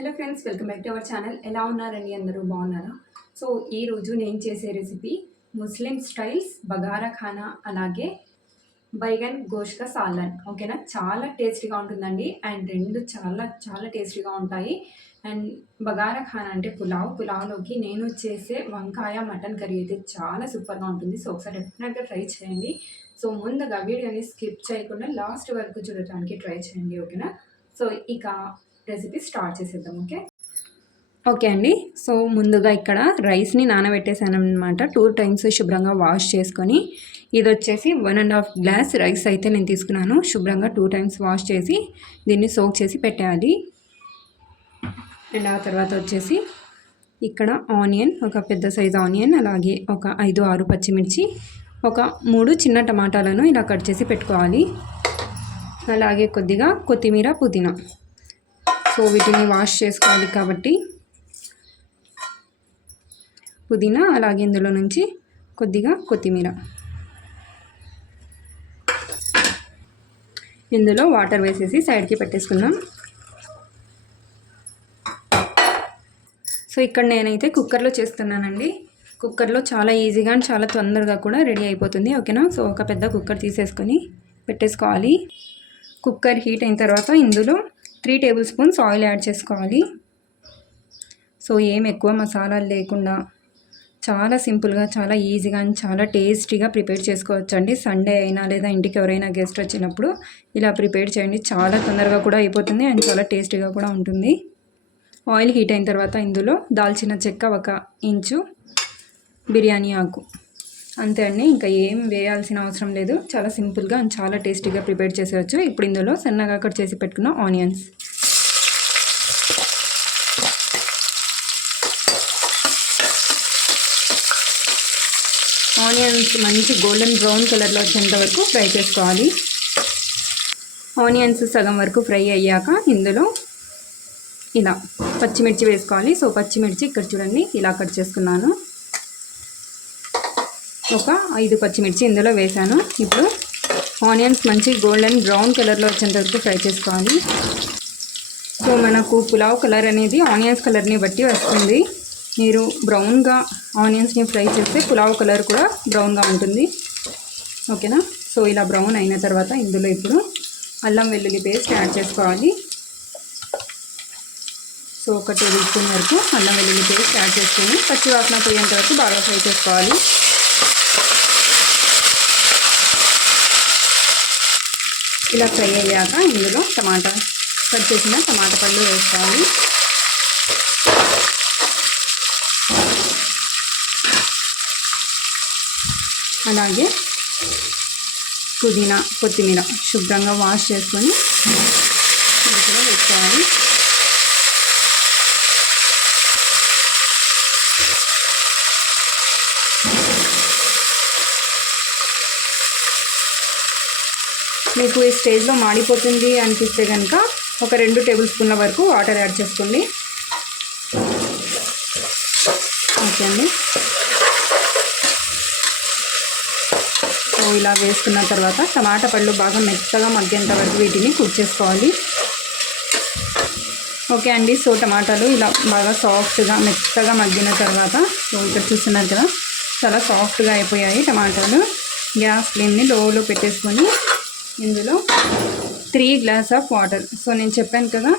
Hello friends welcome back to our channel. ఎలా ఉన్నారండి అందరూ? బాగున్నారా? సో ఈ రోజు నేను చేసే recipe Muslim styles bagara khana అలాగే బైగన్ గోష్క సాలన్ ఓకేనా? చాలా టేస్టీగా ఉంటుందండి. అండ్ రెండు చాలా చాలా టేస్టీగా ఉంటాయి. అండ్ బగారా ఖానా అంటే పులావ్. పులావ్లోకి నేను చేసే వంకాయ మటన్ కర్రీ అయితే చాలా సూపర్గా ఉంటుంది. సో ఒకసారి డెఫినెట్గా ట్రై చేయండి. సో ముందుగా వీడియోని స్కిప్ చేయకుండా లాస్ట్ వరకు చూడటానికి ట్రై చేయండి. ఓకేనా? సో ఇక రెసిపీ స్టార్ట్ చేసేద్దాం ఓకే? ఓకే అండి. సో ముందుగా ఇక్కడ రైస్ని నానబెట్టేసాను అనమాట టూ టైమ్స్ శుభ్రంగా వాష్ చేసుకొని ఇది వచ్చేసి one and half glass rice అయితే నేను తీసుకున్నాను. శుభ్రంగా టూ టైమ్స్ వాష్ చేసి దీన్ని సోక్ చేసి పెట్టేయాలి. అండ్ ఆ తర్వాత వచ్చేసి ఇక్కడ ఆనియన్ ఒక పెద్ద సైజ్ ఆనియన్ అలాగే ఒక ఐదు ఆరు పచ్చిమిర్చి ఒక మూడు చిన్న టమాటాలను ఇలా కట్ చేసి పెట్టుకోవాలి. అలాగే కొద్దిగా కొత్తిమీర పుదీనా. సో వీటిని వాష్ చేసుకోవాలి కాబట్టి పుదీనా అలాగే ఇందులో నుంచి కొద్దిగా కొత్తిమీర. ఇందులో వాటర్ వేసేసి సైడ్కి పెట్టేసుకుందాం. సో ఇక్కడ నేనైతే కుక్కర్లో చేస్తున్నానండి. కుక్కర్లో చాలా ఈజీగా అండ్ చాలా తొందరగా కూడా రెడీ అయిపోతుంది ఓకేనా? సో ఒక పెద్ద కుక్కర్ తీసేసుకొని పెట్టేసుకోవాలి. కుక్కర్ హీట్ అయిన తర్వాత ఇందులో three tablespoons oil add చేసుకోవాలి. సో ఏం ఎక్కువ మసాలాలు లేకుండా చాలా సింపుల్గా చాలా ఈజీగా అండ్ చాలా టేస్టీగా ప్రిపేర్ చేసుకోవచ్చండి. సండే అయినా లేదా ఇంటికి ఎవరైనా గెస్ట్ వచ్చినప్పుడు ఇలా ప్రిపేర్ చేయండి. చాలా తొందరగా కూడా అయిపోతుంది అండ్ చాలా టేస్టీగా కూడా ఉంటుంది. ఆయిల్ హీట్ అయిన తర్వాత ఇందులో దాల్చిన చెక్క ఒక ఇంచు బిర్యానీ ఆకు. అంతే అండి. ఇంకా ఏం వేయాల్సిన అవసరం లేదు. చాలా సింపుల్గా చాలా టేస్టీగా ప్రిపేర్ చేసేవచ్చు ఇప్పుడు ఇందులో సన్నగా కట్ చేసి పెట్టుకున్న ఆనియన్స్. ఆనియన్స్ మంచి గోల్డెన్ బ్రౌన్ కలర్లో వచ్చేంత వరకు ఫ్రై చేసుకోవాలి. ఆనియన్స్ సగం వరకు ఫ్రై అయ్యాక ఇందులో ఇలా పచ్చిమిర్చి వేసుకోవాలి. సో పచ్చిమిర్చి ఇక్కడ చూడండి ఇలా కట్ చేసుకున్నాను. ఒక ఐదు పచ్చిమిర్చి ఇందులో వేసాను ఇప్పుడు ఆనియన్స్ మంచి గోల్డెన్ బ్రౌన్ కలర్లో వచ్చేంత వరకు ఫ్రై చేసుకోవాలి. సో మనకు పులావ్ కలర్ అనేది ఆనియన్స్ కలర్ని బట్టి వస్తుంది. మీరు బ్రౌన్గా ఆనియన్స్ని ఫ్రై చేస్తే పులావ్ కలర్ కూడా బ్రౌన్గా ఉంటుంది. ఓకేనా? సో ఇలా బ్రౌన్ అయిన తర్వాత ఇందులో ఇప్పుడు అల్లం వెల్లుల్లి పేస్ట్ యాడ్ చేసుకోవాలి. సో ఒక టేబుల్ స్పూన్ వరకు అల్లం వెల్లుల్లి పేస్ట్ యాడ్ చేసుకొని పచ్చివాసన పోయేంత వరకు బాగా ఫ్రై చేసుకోవాలి. ఇలా ఫ్రై అయ్యాక ఇందులో టమాటా కట్ చేసిన టమాటా పళ్ళు వేసుకోవాలి. అలాగే పుదీనా కొత్తిమీర శుభ్రంగా వాష్ చేసుకొని ఇందులో వేసుకోవాలి. మీకు ఈ స్టేజ్లో మాడిపోతుంది అనిపిస్తే కనుక ఒక రెండు టేబుల్ స్పూన్ల వరకు వాటర్ యాడ్ చేసుకోండి. ఓకే అండి. సో ఇలా వేసుకున్న తర్వాత టమాటా పళ్ళు బాగా మెత్తగా మగ్గేంత వరకు వీటిని కుక్ చేసుకోవాలి. ఓకే అండి సో టమాటాలు ఇలా బాగా సాఫ్ట్గా మెత్తగా మగ్గిన తర్వాత సో ఇక్కడ చూస్తున్నారు కదా చాలా సాఫ్ట్గా అయిపోయాయి టమాటాలు. గ్యాస్ ఫ్లేమ్ని లోలో పెట్టేసుకొని ఇందులో three glass of water so నేను చెప్పాను కదా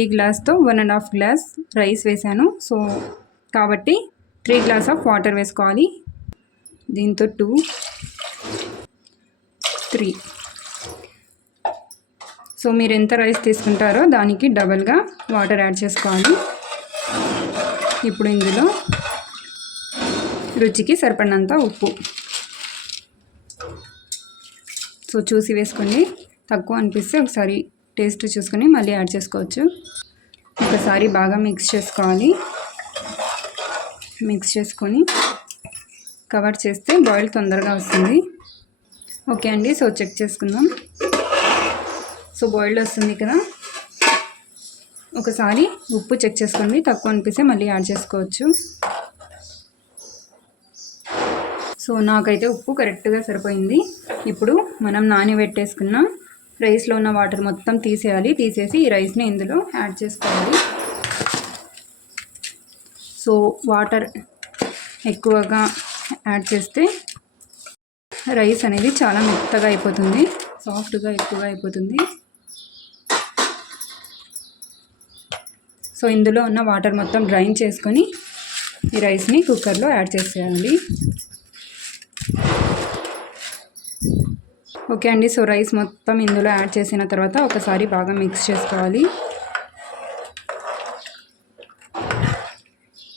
ఈ గ్లాస్తో one and half glass rice వేసాను సో కాబట్టి త్రీ గ్లాస్ ఆఫ్ వాటర్ వేసుకోవాలి. దీంతో టూ త్రీ సో మీరు ఎంత రైస్ తీసుకుంటారో దానికి డబల్గా వాటర్ యాడ్ చేసుకోవాలి. ఇప్పుడు ఇందులో రుచికి సరిపడినంత ఉప్పు. సో చూసి వేసుకోండి. తక్కువ అనిపిస్తే ఒకసారి టేస్ట్ చూసుకొని మళ్ళీ యాడ్ చేసుకోవచ్చు. ఒకసారి బాగా మిక్స్ చేసుకోవాలి. మిక్స్ చేసుకొని కవర్ చేస్తే బాయిల్ తొందరగా వస్తుంది. ఓకే అండి సో చెక్ చేసుకుందాం. సో బాయిల్డ్ వస్తుంది కదా. ఒకసారి ఉప్పు చెక్ చేసుకోండి. తక్కువ అనిపిస్తే మళ్ళీ యాడ్ చేసుకోవచ్చు. సో నాకైతే ఉప్పు కరెక్ట్గా సరిపోయింది. ఇప్పుడు మనం నానబెట్టేసుకున్న రైస్లో ఉన్న వాటర్ మొత్తం తీసేయాలి. తీసేసి ఈ రైస్ని ఇందులో యాడ్ చేసుకోవాలి. సో వాటర్ ఎక్కువగా యాడ్ చేస్తే రైస్ అనేది చాలా మెత్తగా అయిపోతుంది. సాఫ్ట్గా ఎక్కువగా అయిపోతుంది. సో ఇందులో ఉన్న వాటర్ మొత్తం డ్రైన్ చేసుకొని ఈ రైస్ని కుక్కర్లో యాడ్ చేసేయాలి. ఓకే అండి. సో రైస్ మొత్తం ఇందులో యాడ్ చేసిన తర్వాత ఒకసారి బాగా మిక్స్ చేసుకోవాలి.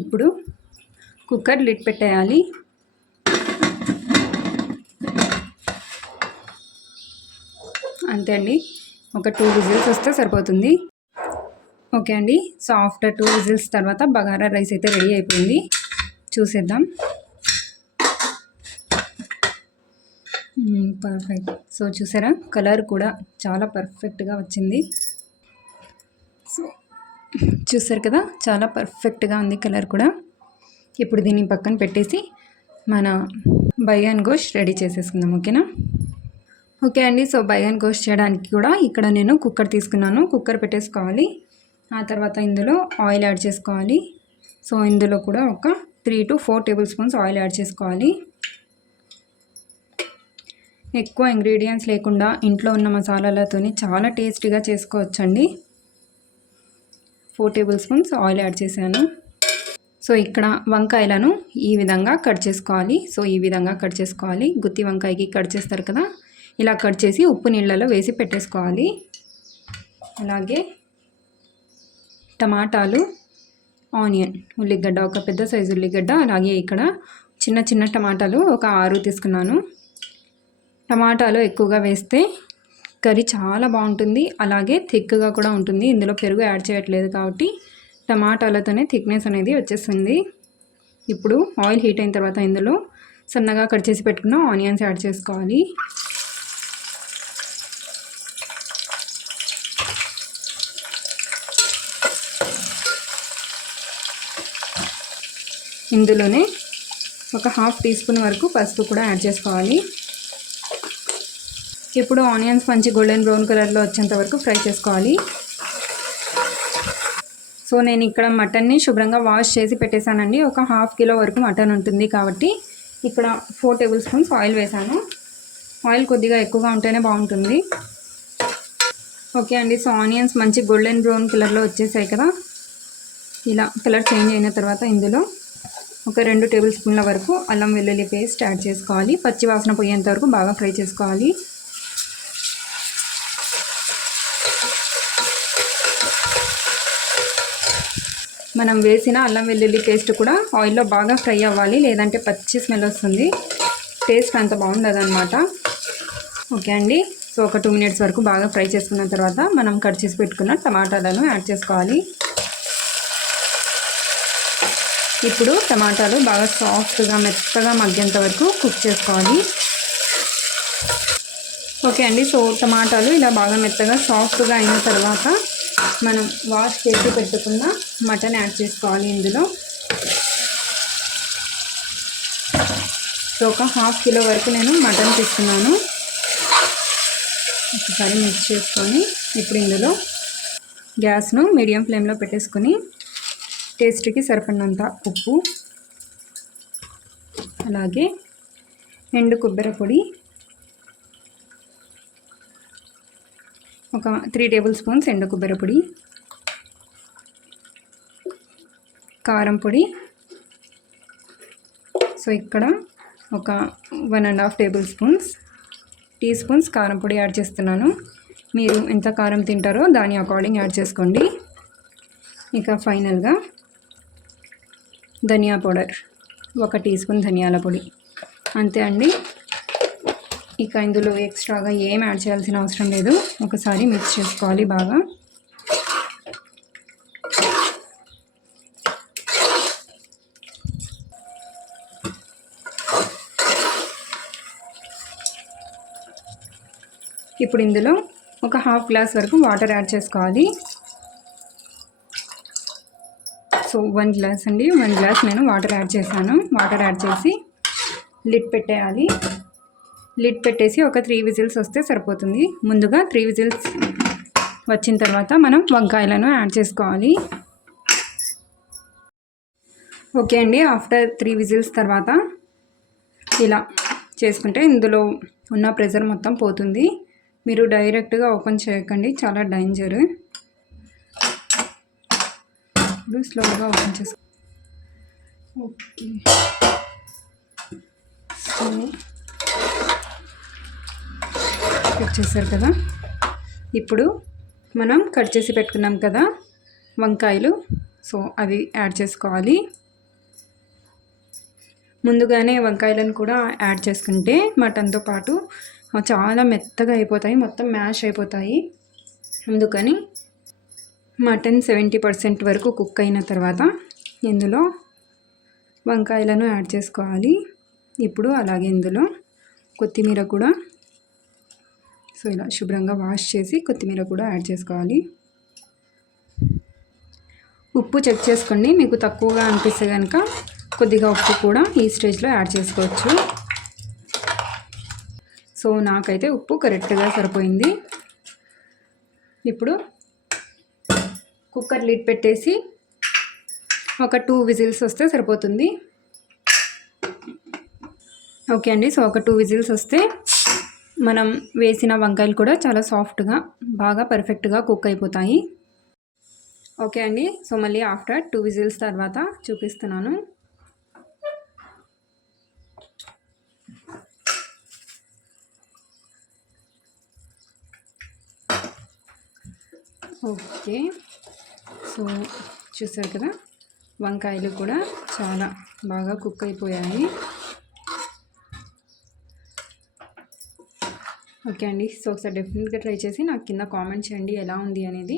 ఇప్పుడు కుక్కర్ లిడ్ పెట్టేయాలి. అంతే అండి. ఒక టూ విజిల్స్ వస్తే సరిపోతుంది. ఓకే అండి. సో ఆఫ్టర్ టూ విజిల్స్ తర్వాత బగారా రైస్ అయితే రెడీ అయిపోయింది. చూసేద్దాం. పర్ఫెక్ట్ సో చూసారా? కలర్ కూడా చాలా పర్ఫెక్ట్గా వచ్చింది. సో చూసారు కదా? చాలా పర్ఫెక్ట్గా ఉంది కలర్ కూడా. ఇప్పుడు దీన్ని పక్కన పెట్టేసి మన బయ్యాన్ గోష్ రెడీ చేసేసుకుందాం ఓకేనా? ఓకే అండి. సో బయ్యాన్ గోష్ చేయడానికి కూడా ఇక్కడ నేను కుక్కర్ తీసుకున్నాను. కుక్కర్ పెట్టేసుకోవాలి. ఆ తర్వాత ఇందులో ఆయిల్ యాడ్ చేసుకోవాలి. సో ఇందులో కూడా ఒక three to four tablespoons oil add చేసుకోవాలి. ఎక్కువ ఇంగ్రీడియంట్స్ లేకుండా ఇంట్లో ఉన్న మసాలాలతోని చాలా టేస్టీగా చేసుకోవచ్చండి. Four tablespoons oil add చేశాను. సో ఇక్కడ వంకాయలను ఈ విధంగా కట్ చేసుకోవాలి. సో ఈ విధంగా కట్ చేసుకోవాలి. గుత్తి వంకాయకి కట్ చేస్తారు కదా? ఇలా కట్ చేసి ఉప్పు నీళ్ళలో వేసి పెట్టేసుకోవాలి. అలాగే టమాటాలు ఆనియన్ ఉల్లిగడ్డ ఒక పెద్ద సైజు ఉల్లిగడ్డ అలాగే ఇక్కడ చిన్న చిన్న టమాటాలు ఒక ఆరు తీసుకున్నాను. టమాటాలు ఎక్కువగా వేస్తే కర్రీ చాలా బాగుంటుంది. అలాగే థిక్గా కూడా ఉంటుంది. ఇందులో పెరుగు యాడ్ చేయట్లేదు కాబట్టి టమాటాలతోనే థిక్నెస్ అనేది వచ్చేస్తుంది. ఇప్పుడు ఆయిల్ హీట్ అయిన తర్వాత ఇందులో సన్నగా కట్ చేసి పెట్టుకున్న ఆనియన్స్ యాడ్ చేసుకోవాలి. ఇందులోనే ఒక హాఫ్ టీ స్పూన్ వరకు పసుపు కూడా యాడ్ చేసుకోవాలి. ఇప్పుడు ఆనియన్స్ మంచి గోల్డెన్ బ్రౌన్ కలర్లో వచ్చేంత వరకు ఫ్రై చేసుకోవాలి. సో నేను ఇక్కడ మటన్ని శుభ్రంగా వాష్ చేసి పెట్టేశానండి. ఒక హాఫ్ కిలో వరకు మటన్ ఉంటుంది కాబట్టి ఇక్కడ ఫోర్ టేబుల్ స్పూన్స్ ఆయిల్ వేసాను ఆయిల్ కొద్దిగా ఎక్కువగా ఉంటేనే బాగుంటుంది. ఓకే అండి సో ఆనియన్స్ మంచి గోల్డెన్ బ్రౌన్ కలర్లో వచ్చేసాయి కదా. ఇలా కలర్ చేంజ్ అయిన తర్వాత ఇందులో ఒక రెండు టేబుల్ స్పూన్ల వరకు అల్లం వెల్లుల్లి పేస్ట్ యాడ్ చేసుకోవాలి. పచ్చి వాసన పోయేంత వరకు బాగా ఫ్రై చేసుకోవాలి. మనం వేసిన అల్లం వెల్లుల్లి పేస్ట్ కూడా ఆయిల్లో బాగా ఫ్రై అవ్వాలి లేదంటే పచ్చి స్మెల్ వస్తుంది. టేస్ట్ అంత బాగుండదు అనమాట ఓకే అండి. సో ఒక టూ మినిట్స్ వరకు బాగా ఫ్రై చేసుకున్న తర్వాత మనం కట్ చేసి పెట్టుకున్న టమాటాలను యాడ్ చేసుకోవాలి. ఇప్పుడు టమాటాలు బాగా సాఫ్ట్గా మెత్తగా మగ్గేంత వరకు కుక్ చేసుకోవాలి. ఓకే అండి. సో టమాటాలు ఇలా బాగా మెత్తగా సాఫ్ట్గా అయిన తర్వాత మనం వాష్ చేసి పెట్టుకున్న మటన్ యాడ్ చేసుకోవాలి ఇందులో. సో ఒక హాఫ్ కిలో వరకు నేను మటన్ తీసుకున్నాను. ఒకసారి మిక్స్ చేసుకొని ఇప్పుడు ఇందులో గ్యాస్ను మీడియం ఫ్లేమ్లో పెట్టేసుకొని టేస్ట్కి సరిపడినంత ఉప్పు అలాగే ఎండు కొబ్బరి పొడి ఒక త్రీ టేబుల్ స్పూన్స్ ఎండు కొబ్బరి పొడి కారం పొడి. సో ఇక్కడ ఒక one and half tablespoons teaspoons కారం పొడి యాడ్ చేస్తున్నాను. మీరు ఎంత కారం తింటారో దాని అకార్డింగ్ యాడ్ చేసుకోండి. ఇక ఫైనల్గా ధనియా పౌడర్ ఒక టీ స్పూన్ ధనియాల పొడి. అంతే అండి. ఇక ఇందులో ఎక్స్ట్రాగా ఏం యాడ్ చేయాల్సిన అవసరం లేదు. ఒకసారి మిక్స్ చేసుకోవాలి బాగా. ఇప్పుడు ఇందులో ఒక హాఫ్ గ్లాస్ వరకు వాటర్ యాడ్ చేసుకోవాలి. సో వన్ గ్లాస్ అండి. వన్ గ్లాస్ నేను వాటర్ యాడ్ చేశాను. వాటర్ యాడ్ చేసి లిడ్ పెట్టేయాలి. లిడ్ పెట్టేసి ఒక త్రీ విజిల్స్ వస్తే సరిపోతుంది. ముందుగా త్రీ విజిల్స్ వచ్చిన తర్వాత మనం వంకాయలను యాడ్ చేసుకోవాలి. ఓకే అండి ఆఫ్టర్ త్రీ విజిల్స్ తర్వాత ఇలా చేసుకుంటే ఇందులో ఉన్న ప్రెషర్ మొత్తం పోతుంది. మీరు డైరెక్ట్గా ఓపెన్ చేయకండి చాలా డేంజర్. ఇప్పుడు స్లోగా ఓపెన్ చేసుకో ఓకే. కట్ చేశారు కదా. ఇప్పుడు మనం కట్ చేసి పెట్టుకున్నాం కదా వంకాయలు. సో అవి యాడ్ చేసుకోవాలి. ముందుగానే వంకాయలను కూడా యాడ్ చేసుకుంటే మటన్తో పాటు చాలా మెత్తగా అయిపోతాయి మొత్తం మ్యాష్ అయిపోతాయి. అందుకని మటన్ సెవెంటీ పర్సెంట్ వరకు కుక్ అయిన తర్వాత ఇందులో వంకాయలను యాడ్ చేసుకోవాలి. ఇప్పుడు అలాగే ఇందులో కొత్తిమీర కూడా సో ఇలా శుభ్రంగా వాష్ చేసి కొత్తిమీర కూడా యాడ్ చేసుకోవాలి. ఉప్పు చెక్ చేసుకోండి. మీకు తక్కువగా అనిపిస్తే కనుక కొద్దిగా ఉప్పు కూడా ఈ స్టేజ్లో యాడ్ చేసుకోవచ్చు. సో నాకైతే ఉప్పు కరెక్ట్గా సరిపోయింది. ఇప్పుడు కుక్కర్ లిడ్ పెట్టేసి ఒక టూ విజిల్స్ వస్తే సరిపోతుంది. ఓకే అండి. సో ఒక టూ విజిల్స్ వస్తే మనం వేసిన వంకాయలు కూడా చాలా సాఫ్ట్గా బాగా పర్ఫెక్ట్గా కుక్ అయిపోతాయి. ఓకే అండి. సో మళ్ళీ ఆఫ్టర్ టూ విజిల్స్ తర్వాత చూపిస్తున్నాను. ఓకే. సో చూసారు కదా? వంకాయలు కూడా చాలా బాగా కుక్ అయిపోయాయి. ఓకే అండి. సో ఒకసారి డెఫినెట్గా ట్రై చేసి నాకు కింద కామెంట్ చేయండి ఎలా ఉంది అనేది.